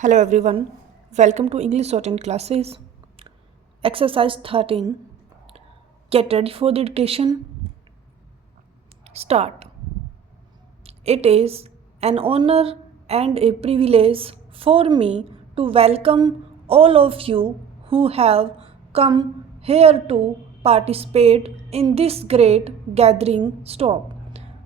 Hello everyone, welcome to English Shorthand classes. Exercise 13. Get ready for the dictation. Start. It is an honor and a privilege for me to welcome all of you who have come here to participate in this great gathering. Stop.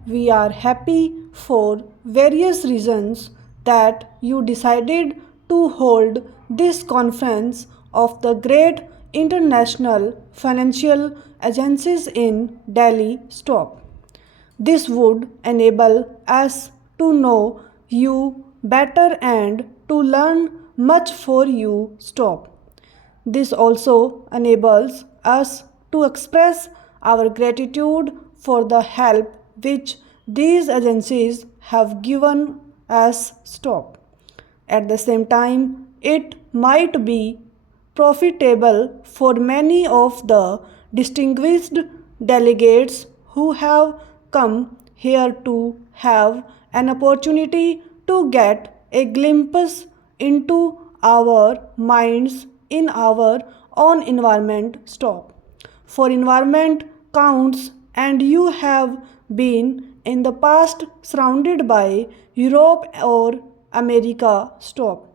We are happy for various reasons that you decided to hold this conference of the great international financial agencies in Delhi. Stop. This would enable us to know you better and to learn much for you. Stop. This also enables us to express our gratitude for the help which these agencies have given us. Stop. At the same time, it might be profitable for many of the distinguished delegates who have come here to have an opportunity to get a glimpse into our minds in our own environment. Stop. For environment counts, and you have been in the past surrounded by Europe or America. Stop.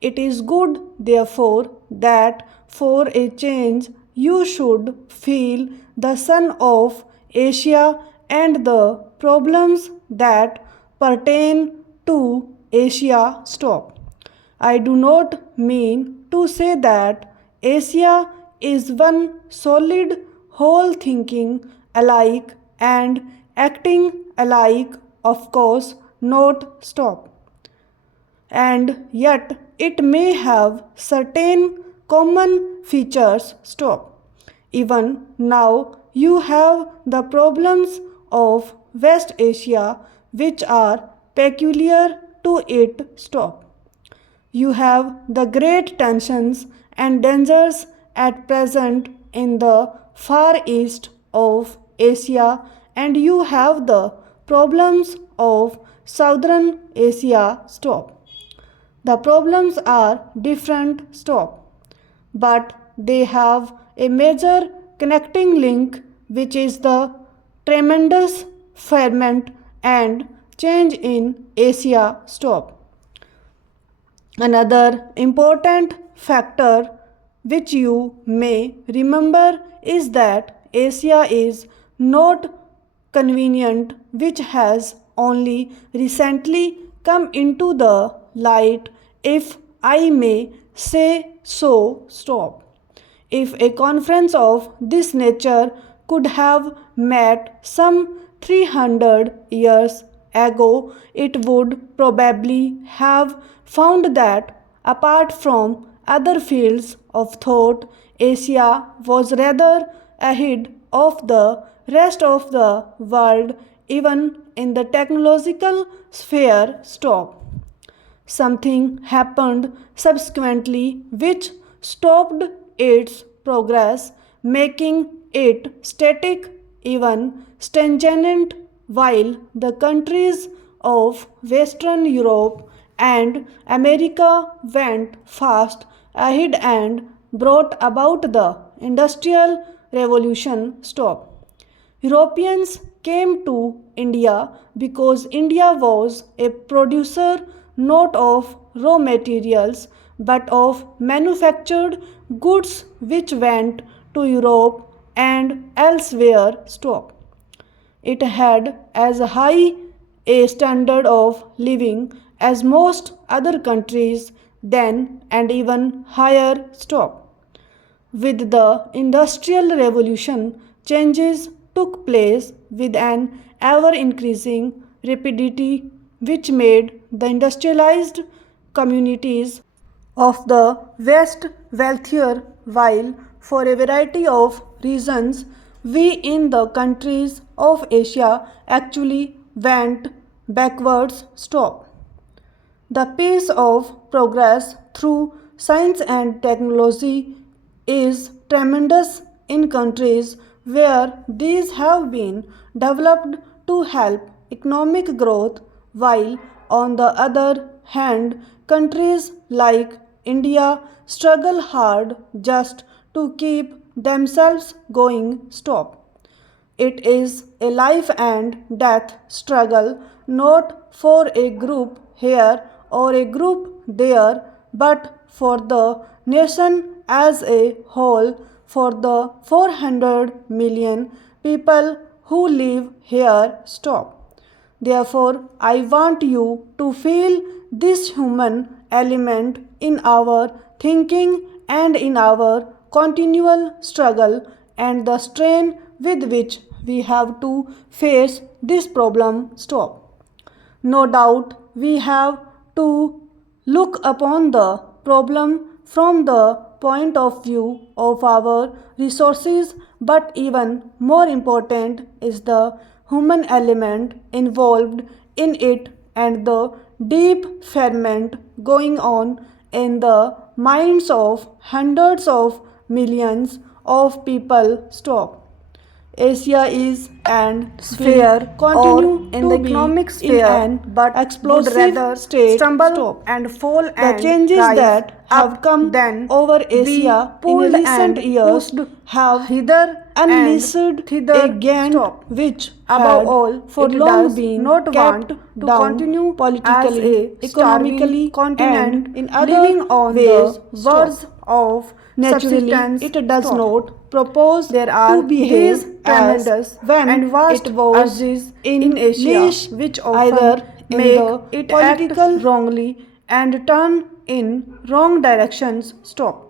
It is good, therefore, that for a change you should feel the sun of Asia and the problems that pertain to Asia. Stop. I do not mean to say that Asia is one solid whole, thinking alike and acting alike, of course not. Stop. And yet it may have certain common features. Stop. Even now you have the problems of West Asia which are peculiar to it. Stop. You have the great tensions and dangers at present in the far east of Asia, and you have the problems of southern Asia. Stop. The problems are different. Stop. But they have a major connecting link, which is the tremendous ferment and change in Asia. Stop. Another important factor which you may remember is that Asia is not convenient, which has only recently come into the light, if I may say so. Stop. If a conference of this nature could have met some 300 years ago, it would probably have found that, apart from other fields of thought, Asia was rather ahead of the rest of the world, even in the technological sphere. Stop. Something happened subsequently which stopped its progress, making it static, even stagnant, while the countries of Western Europe and America went fast ahead and brought about the Industrial Revolution. Stop. Europeans came to India because India was a producer not of raw materials but of manufactured goods which went to Europe and elsewhere. Stop. It had as high a standard of living as most other countries then, and even higher. Stop. With the Industrial Revolution, changes took place with an ever increasing rapidity, which made the industrialized communities of the West wealthier, while for a variety of reasons we in the countries of Asia actually went backwards. Stop. The pace of progress through science and technology is tremendous in countries where these have been developed to help economic growth, while on the other hand, countries like India struggle hard just to keep themselves going. Stop. It is a life and death struggle, not for a group here or a group there, but for the nation as a whole, for the 400 million people who live here. Stop. Therefore, I want you to feel this human element in our thinking and in our continual struggle and the strain with which we have to face this problem. Stop. No doubt we have to look upon the problem from the point of view of our resources, but even more important is the human element involved in it and the deep ferment going on in the minds of hundreds of millions of people. Stop. Asia is and sphere continue in the economic sphere but explosive rather state stumble stop. And fall the and changes that have come then over Asia in recent years have hither unleashed a gain which above all for long been not want to continue politically, economically, continent in other living on ways words of naturally it does not propose there are to behave tremendous when and vast it was in Asia which either make it political wrongly and turn in wrong directions. Stop.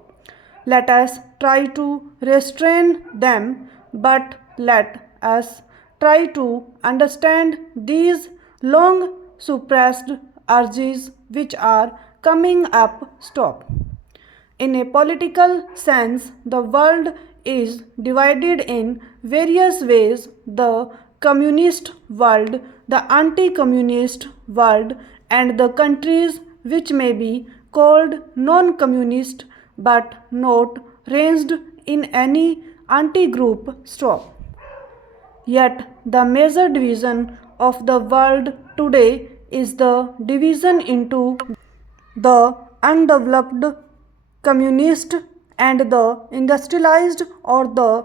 Let us try to restrain them, but let us try to understand these long suppressed urges which are coming up. Stop. In a political sense, the world is divided in various ways: the communist world, the anti communist world, and the countries which may be called non communist but not ranged in any anti group. Stop. Yet, the major division of the world today is the division into the undeveloped communist and the industrialized or the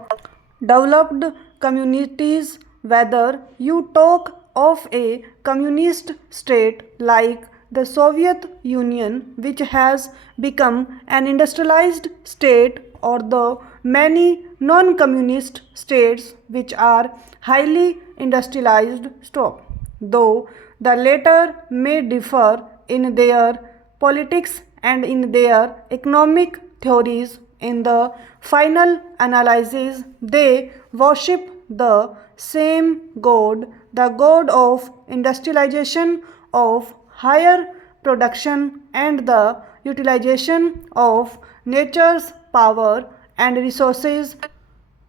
developed communities. Whether you talk of a communist state like the Soviet Union, which has become an industrialized state, or the many non communist states which are highly industrialized. Stop. Though the latter may differ in their politics and in their economic theories, in the final analysis they worship the same God, the God of industrialization, of higher production, and the utilization of nature's power and resources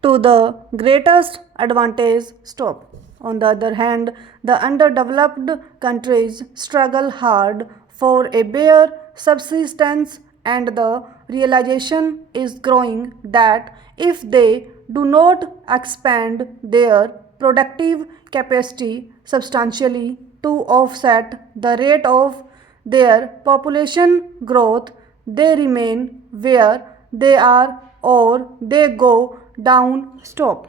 to the greatest advantage. Stop. On the other hand, the underdeveloped countries struggle hard for a bare subsistence, and the realization is growing that if they do not expand their productive capacity substantially to offset the rate of their population growth, they remain where they are or they go down. Stop.